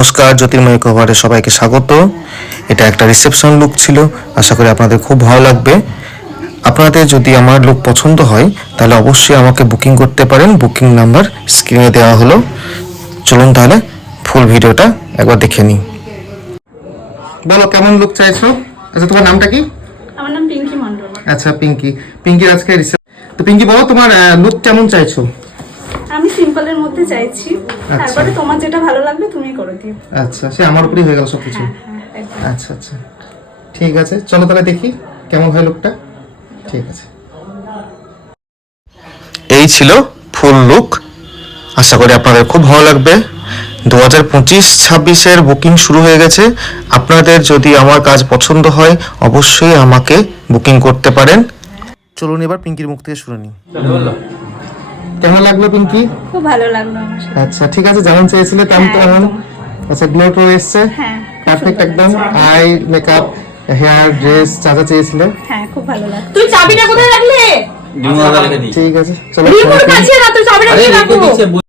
নমস্কার, জ্যোতির্ময় কভারে সবাইকে স্বাগত। এটা একটা রিসেপশন লুক ছিল, আশা করি আপনাদের খুব ভালো লাগবে। আপনাদের যদি আমার লুক পছন্দ হয় তাহলে অবশ্যই আমাকে বুকিং করতে পারেন। বুকিং নাম্বার স্ক্রিনে দেওয়া হলো। চলুন তাহলে ফুল ভিডিওটা একবার দেখে নিই। বলো কেমন লুক চাইছো? আচ্ছা, তোমার নামটা কি? আমার নাম পিঙ্কি মণ্ডল। আচ্ছা, পিঙ্কি আজকে তো পিঙ্কি বলো তোমার লুক কেমন চাইছো? আমি সিম্পলের মধ্যে চাইছি, তারপরে তোমার যেটা ভালো লাগবে তুমি করে দিও। আচ্ছা, সে আমার উপরই হয়ে গেল সবকিছু। আচ্ছা আচ্ছা, ঠিক আছে, চলো তাহলে দেখি কেমন হয় লুকটা। ঠিক আছে, এই ছিল ফুল লুক। আশা করি আপনাদের খুব ভালো লাগবে। 2025-26-এর বুকিং শুরু হয়ে গেছে। আপনাদের যদি আমার কাজ পছন্দ হয় অবশ্যই আমাকে বুকিং করতে পারেন। চলুন এবার পিঙ্কির মুখ থেকে শুনে নিই। কেমন লাগলো পিঙ্কি? খুব ভালো লাগলো আমার সাথে। আচ্ছা, ঠিক আছে, যেমন চেয়েছিলে তেমন তেমন। আচ্ছা, গ্লো টো এসছে, হ্যাঁ, পারফেক্ট একদম। আই মেকআপ, হেয়ার, ড্রেস যা যা চেয়েছিলে। হ্যাঁ, খুব ভালো লাগলো। তুই চাবিটা কোথায় রাখলে? ঠিক আছে, চলো। রিমোট কাছে না, তুই চাবিটা নিয়ে রাখো।